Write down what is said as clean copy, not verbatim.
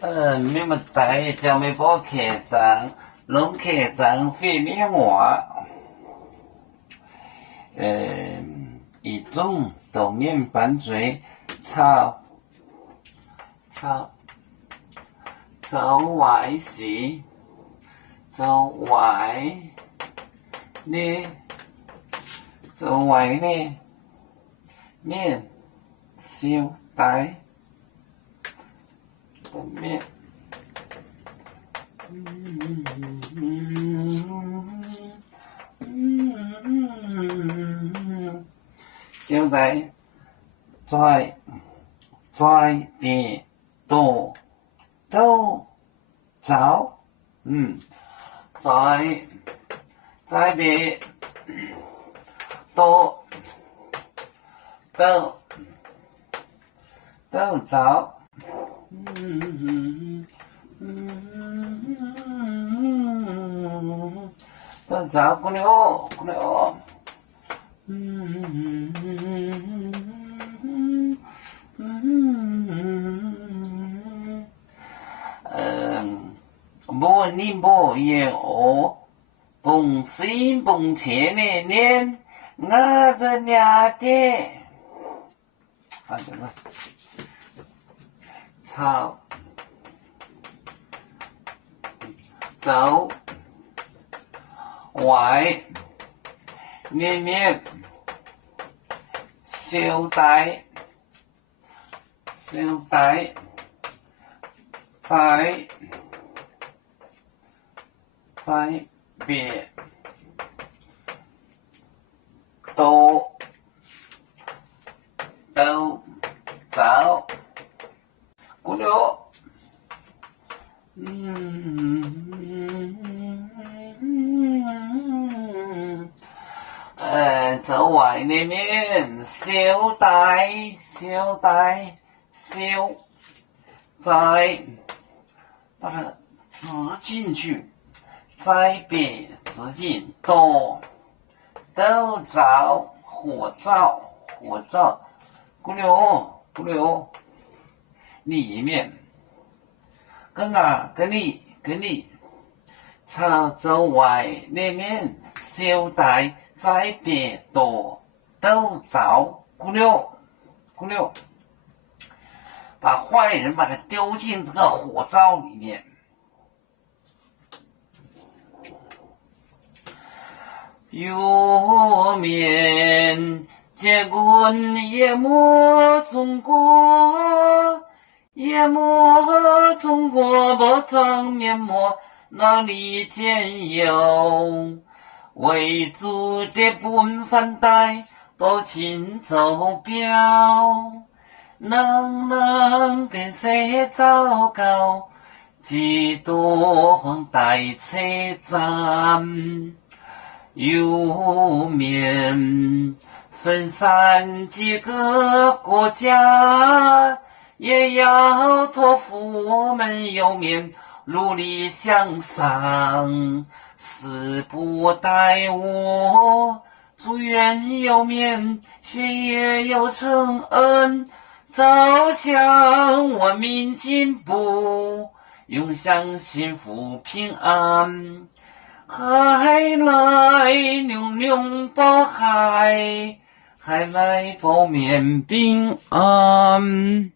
咩物大就咪波客栈，龙客栈会面膜。一种豆面拌嘴，炒歪丝，炒歪呢面烧带的面。现在在边多都找，在边多都找，都找过了。你莫言我蹦心蹦切的脸，我这俩的，这个炒走歪面烧带在别都找过了。走歪那面烧带再把它植进去，再别植进都着火灶过了里面跟你炒走歪那面烧带再别都着过了，把坏人把他丢进这个火灶里面。有面结棍也莫中国不装面膜，哪里见有？为主的本番带不请走表，能跟谁糟糕？几多带车站？有面分散几个国家，也要托付我们有面努力向上。誓不待我，祝愿有面学业有成恩，走向文明进步，永享幸福平安。海来流流报海来报面平安。